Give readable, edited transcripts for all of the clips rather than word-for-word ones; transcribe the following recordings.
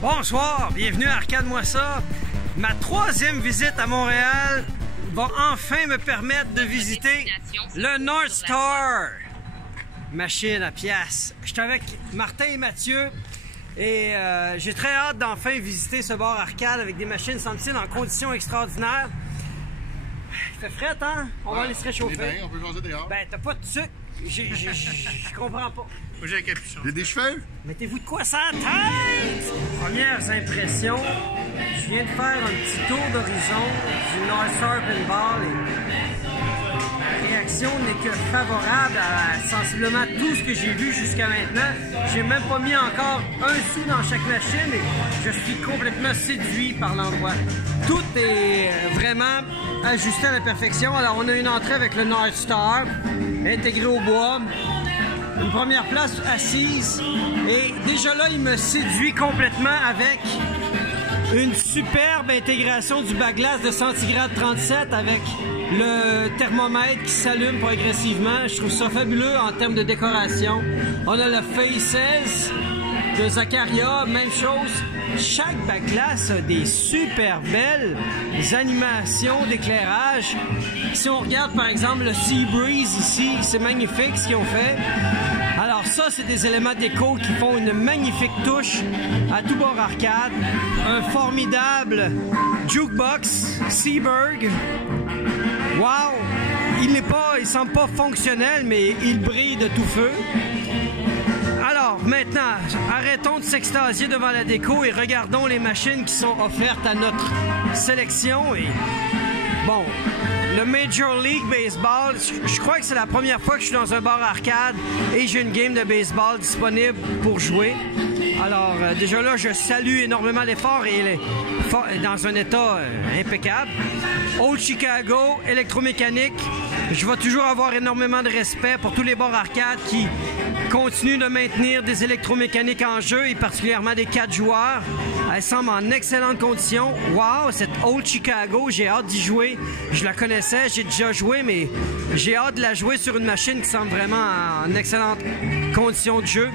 Bonsoir, bienvenue à Arcade-moi ça. Ma troisième visite à Montréal va enfin me permettre de visiter le North Star. Machine à pièces. Je suis avec Martin et Mathieu et j'ai très hâte d'enfin visiter ce bar arcade avec des machines semble-t-il en conditions extraordinaires. Il fait frais, hein? On va aller se réchauffer. Bien, on peut changer dehors. Ben, t'as pas de sucre. Je comprends pas. Moi, j'ai un capuchon. J'ai des cheveux? Mettez-vous de quoi ça tête? Premières impressions, je viens de faire un petit tour d'horizon du North Star Pinball et ma réaction n'est que favorable à sensiblement tout ce que j'ai vu jusqu'à maintenant. J'ai même pas mis encore un sou dans chaque machine et je suis complètement séduit par l'endroit. Tout est vraiment ajusté à la perfection. Alors on a une entrée avec le North Star intégré au bois. Une première place assise et déjà là, il me séduit complètement avec une superbe intégration du bas glace de centigrade 37 avec le thermomètre qui s'allume progressivement. Je trouve ça fabuleux en termes de décoration. On a le Faces de Zaccaria, même chose. Chaque bac glace a des super belles animations d'éclairage. Si on regarde par exemple le Sea Breeze ici, c'est magnifique ce qu'ils ont fait. Alors ça, c'est des éléments déco qui font une magnifique touche à tout bord arcade. Un formidable jukebox Seaberg. Wow! Il semble pas fonctionnel, mais il brille de tout feu. Alors, maintenant, arrêtons de s'extasier devant la déco et regardons les machines qui sont offertes à notre sélection. Et bon, le Major League Baseball, je crois que c'est la première fois que je suis dans un bar arcade et j'ai une game de baseball disponible pour jouer. Alors, déjà là, je salue énormément l'effort et il est dans un état impeccable. Old Chicago, électromécanique. Je vais toujours avoir énormément de respect pour tous les bars arcades qui continuent de maintenir des électromécaniques en jeu et particulièrement des 4 joueurs. Elle semble en excellentes conditions. Wow, cette Old Chicago, j'ai hâte d'y jouer. Je la connaissais, j'ai déjà joué, mais j'ai hâte de la jouer sur une machine qui semble vraiment en excellentes conditions de jeu.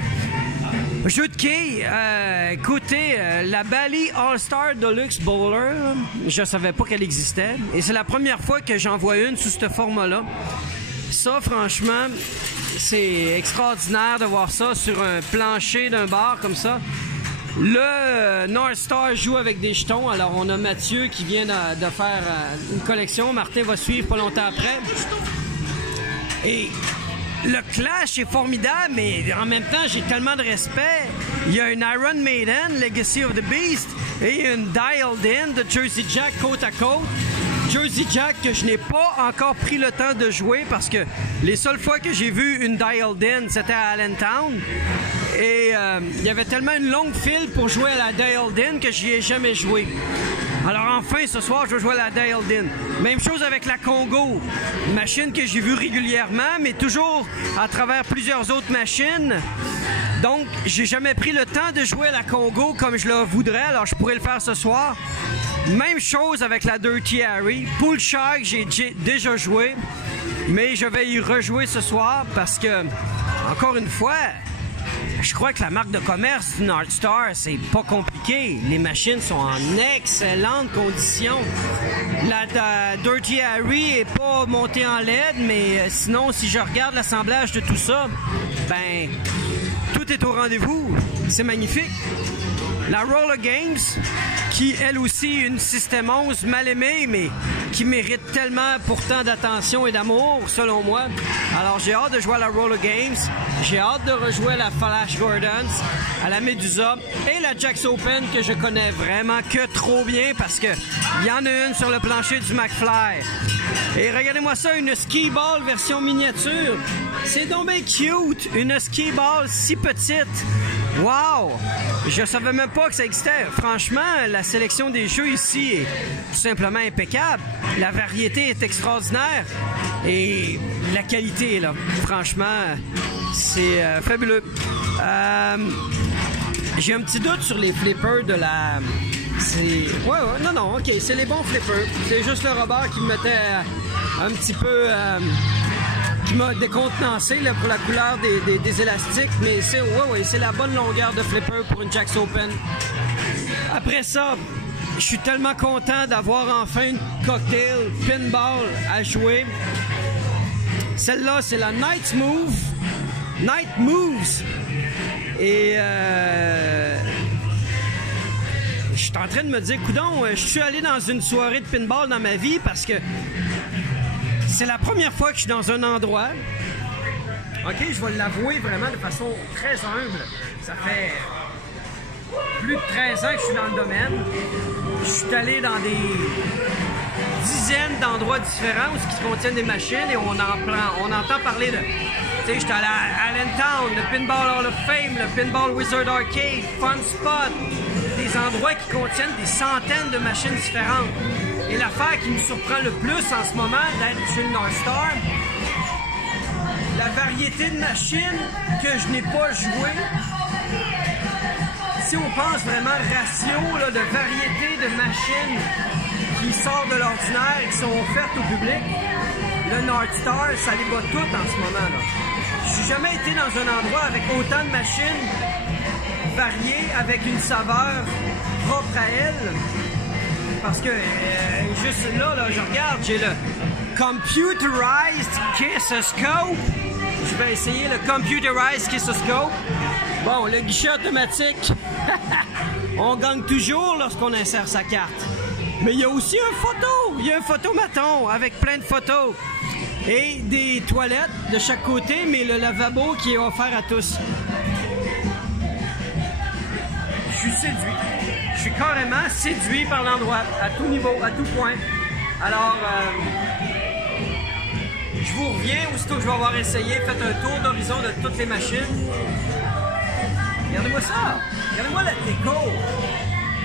Jeu de quilles, écoutez, la Bally All-Star Deluxe Bowler, je savais pas qu'elle existait. Et c'est la première fois que j'en vois une sous ce format-là. Ça, franchement, c'est extraordinaire de voir ça sur un plancher d'un bar comme ça. Le North Star joue avec des jetons. Alors, on a Mathieu qui vient de faire une collection. Martin va suivre pas longtemps après. Et le clash est formidable, mais en même temps, j'ai tellement de respect. Il y a une Iron Maiden, Legacy of the Beast, et une Dialed In de Jersey Jack côte à côte. Jersey Jack que je n'ai pas encore pris le temps de jouer parce que les seules fois que j'ai vu une Dialed In, c'était à Allentown. Et il y avait tellement une longue file pour jouer à la Dialed In que j'y ai jamais joué. Alors enfin, ce soir, je vais jouer à la Dialed In. Même chose avec la Congo, une machine que j'ai vue régulièrement, mais toujours à travers plusieurs autres machines. Donc, j'ai jamais pris le temps de jouer à la Congo comme je le voudrais, alors je pourrais le faire ce soir. Même chose avec la Dirty Harry. Pool Shark, j'ai déjà joué, mais je vais y rejouer ce soir parce que, encore une fois, je crois que la marque de commerce du North Star, c'est pas compliqué. Les machines sont en excellentes conditions. La Dirty Harry est pas montée en LED, mais sinon, si je regarde l'assemblage de tout ça, ben, tout est au rendez-vous. C'est magnifique. La Roller Games, qui elle aussi une System 11 mal aimée, mais qui mérite tellement pourtant d'attention et d'amour, selon moi. Alors j'ai hâte de jouer à la Roller Games, j'ai hâte de rejouer à la Flash Gordons, à la Medusa et la Jack's Open que je connais vraiment que trop bien parce que il y en a une sur le plancher du McFly. Et regardez-moi ça, une ski ball version miniature. C'est donc bien cute, une ski ball si petite. Wow! Je savais même pas que ça existait. Franchement, la sélection des jeux ici est tout simplement impeccable. La variété est extraordinaire. Et la qualité, là, franchement, c'est fabuleux. J'ai un petit doute sur les flippers de la... non, ok, c'est les bons flippers. C'est juste le Robert qui me mettait un petit peu... qui m'a décontenancé là, pour la couleur des élastiques, mais c'est la bonne longueur de flipper pour une Jack's Open. Après ça, je suis tellement content d'avoir enfin une cocktail pinball à jouer. Celle-là, c'est la Night Moves. Et je suis en train de me dire, coudonc, je suis allé dans une soirée de pinball dans ma vie parce que c'est la première fois que je suis dans un endroit. OK, je vais l'avouer vraiment de façon très humble. Ça fait plus de 13 ans que je suis dans le domaine. Je suis allé dans des dizaines d'endroits différents où ils contiennent des machines et on entend parler de... Tu sais, j'étais allé à Allentown, le Pinball Hall of Fame, le Pinball Wizard Arcade, Fun Spot, des endroits qui contiennent des centaines de machines différentes. Et l'affaire qui me surprend le plus en ce moment d'être chez le North Star, la variété de machines que je n'ai pas joué. Si on pense vraiment ratio là, de variété de machines qui sortent de l'ordinaire et qui sont offertes au public, le North Star, ça les bat toutes en ce moment. Là. Je n'ai jamais été dans un endroit avec autant de machines variées, avec une saveur propre à elle. Parce que juste là, je regarde, j'ai le Computerized Kissoscope. Je vais essayer le Computerized Kissoscope. Bon, le guichet automatique, on gagne toujours lorsqu'on insère sa carte. Mais il y a aussi il y a un photomaton avec plein de photos. Et des toilettes de chaque côté, mais le lavabo qui est offert à tous. Je suis séduit. Je suis carrément séduit par l'endroit, à tout niveau, à tout point. Alors, je vous reviens aussitôt que je vais avoir essayé. Faites un tour d'horizon de toutes les machines. Regardez-moi ça! Regardez-moi la déco!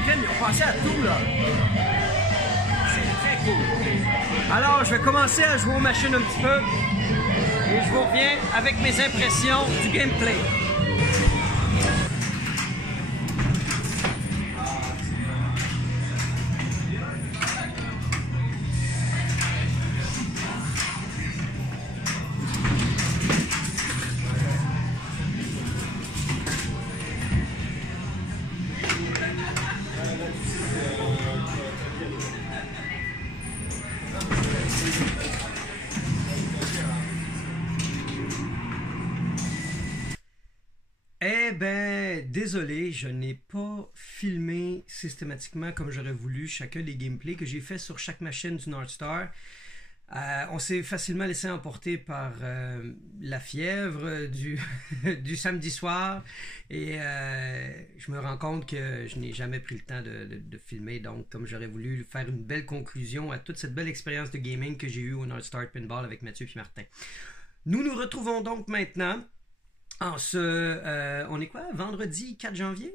Ils ont pensé à tout, là. C'est très cool. Alors, je vais commencer à jouer aux machines un petit peu. Et je vous reviens avec mes impressions du gameplay. Désolé, je n'ai pas filmé systématiquement comme j'aurais voulu chacun des gameplays que j'ai fait sur chaque machine du North Star. On s'est facilement laissé emporter par la fièvre du samedi soir et je me rends compte que je n'ai jamais pris le temps de filmer. Donc, comme j'aurais voulu faire une belle conclusion à toute cette belle expérience de gaming que j'ai eue au North Star Pinball avec Mathieu et Martin. Nous nous retrouvons donc maintenant en on est quoi? Vendredi 4 janvier?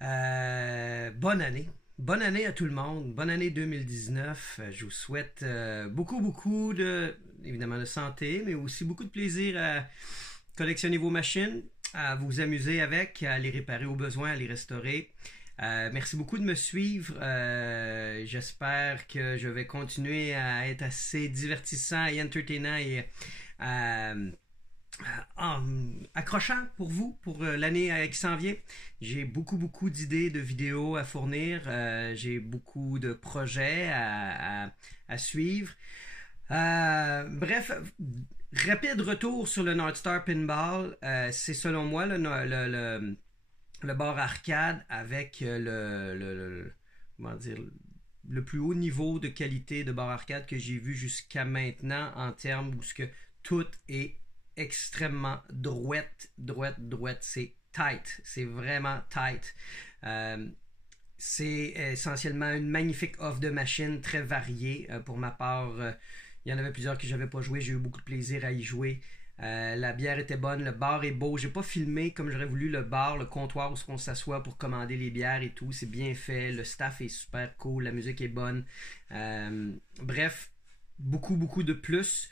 Bonne année. Bonne année à tout le monde. Bonne année 2019. Je vous souhaite beaucoup évidemment de santé, mais aussi beaucoup de plaisir à collectionner vos machines, à vous amuser avec, à les réparer au besoin, à les restaurer. Merci beaucoup de me suivre. J'espère que je vais continuer à être assez divertissant et entertainant et accrochant pour vous, pour l'année qui s'en vient. J'ai beaucoup d'idées de vidéos à fournir. J'ai beaucoup de projets à suivre. Bref, rapide retour sur le North Star Pinball. C'est selon moi le bar arcade avec comment dire, le plus haut niveau de qualité de bar arcade que j'ai vu jusqu'à maintenant en termes où ce que tout est extrêmement droite. C'est tight. C'est vraiment tight. C'est essentiellement une magnifique offre de machines très variée. Pour ma part, il y en avait plusieurs que j'avais pas joué. J'ai eu beaucoup de plaisir à y jouer. La bière était bonne, le bar est beau. J'ai pas filmé comme j'aurais voulu le bar, le comptoir où on s'assoit pour commander les bières et tout. C'est bien fait. Le staff est super cool. La musique est bonne. Bref, beaucoup de plus.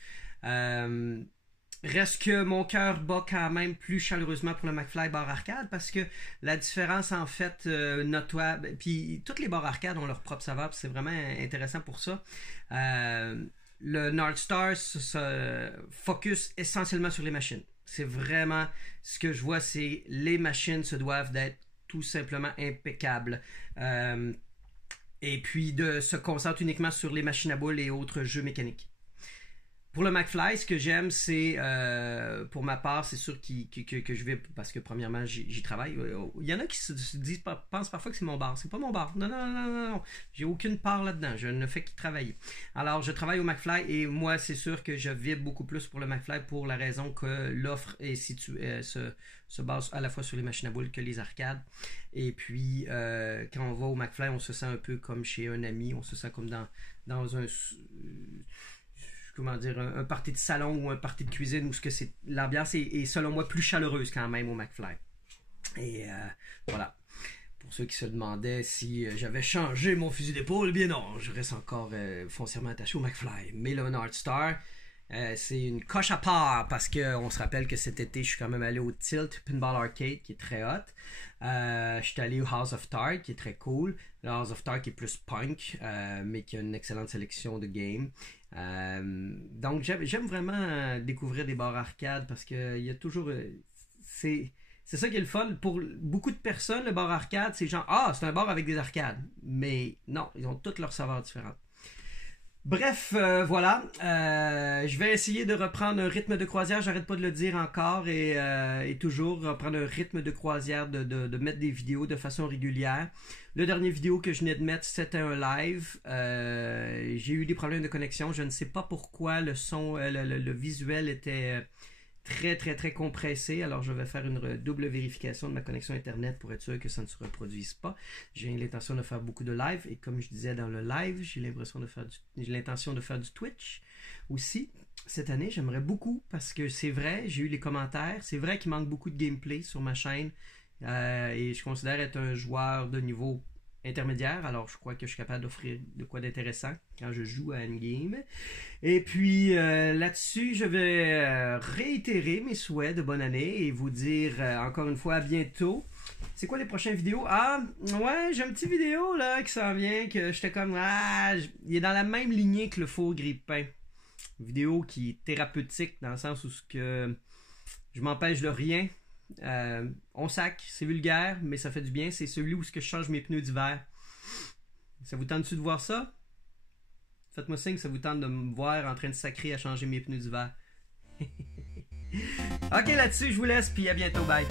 Reste que mon cœur bat quand même plus chaleureusement pour le McFly Bar Arcade parce que la différence en fait notable, puis toutes les bars arcades ont leur propre saveur, c'est vraiment intéressant pour ça. Le North Star se focus essentiellement sur les machines. C'est vraiment ce que je vois, c'est les machines se doivent d'être tout simplement impeccable. Et puis de se concentrer uniquement sur les machines à boules et autres jeux mécaniques. Pour le McFly, ce que j'aime, c'est, pour ma part, c'est sûr que je vais, parce que premièrement, j'y travaille. Il y en a qui se disent, pensent parfois que c'est mon bar. C'est pas mon bar. Non. J'ai aucune part là-dedans. Je ne fais qu'y travailler. Alors, je travaille au McFly et moi, c'est sûr que je vibre beaucoup plus pour le McFly pour la raison que l'offre est située, se base à la fois sur les machines à boules que les arcades. Et puis, quand on va au McFly, on se sent un peu comme chez un ami. On se sent comme dans un... comment dire, un party de salon ou un party de cuisine où l'ambiance est selon moi plus chaleureuse quand même au McFly. Et voilà. Pour ceux qui se demandaient si j'avais changé mon fusil d'épaule, bien non, je reste encore foncièrement attaché au McFly. Mais le North Star, c'est une coche à part parce qu'on se rappelle que cet été, je suis quand même allé au Tilt Pinball Arcade qui est très hot. Je suis allé au House of Tard qui est très cool. Le House of Tard qui est plus punk, mais qui a une excellente sélection de games. Donc j'aime vraiment découvrir des bars arcade parce que il y a toujours c'est ça qui est le fun pour beaucoup de personnes. Le bar arcade, c'est genre c'est un bar avec des arcades, mais non, ils ont toutes leurs saveurs différentes. Bref, voilà. Je vais essayer de reprendre un rythme de croisière. J'arrête pas de le dire encore et toujours reprendre un rythme de croisière, de mettre des vidéos de façon régulière. Le dernier vidéo que je venais de mettre, c'était un live. J'ai eu des problèmes de connexion. Je ne sais pas pourquoi le son, le visuel était très compressé. Alors je vais faire une double vérification de ma connexion internet pour être sûr que ça ne se reproduise pas. J'ai l'intention de faire beaucoup de live et comme je disais dans le live, j'ai l'intention de faire du Twitch aussi. Cette année, j'aimerais beaucoup parce que c'est vrai, j'ai eu les commentaires, c'est vrai qu'il manque beaucoup de gameplay sur ma chaîne et je considère être un joueur de niveau intermédiaire, alors je crois que je suis capable d'offrir de quoi d'intéressant quand je joue à une game. Et puis là-dessus, je vais réitérer mes souhaits de bonne année et vous dire encore une fois à bientôt. C'est quoi les prochaines vidéos? Ouais, j'ai une petite vidéo là qui s'en vient que j'étais comme il est dans la même lignée que le faux grille-pain. Une vidéo qui est thérapeutique dans le sens où je m'empêche de rien. On sac, c'est vulgaire, mais ça fait du bien. C'est celui où je change mes pneus d'hiver. Ça vous tente-tu de voir ça? Faites-moi signe que ça vous tente de me voir en train de sacrer à changer mes pneus d'hiver. Ok, là-dessus, je vous laisse, puis à bientôt, bye.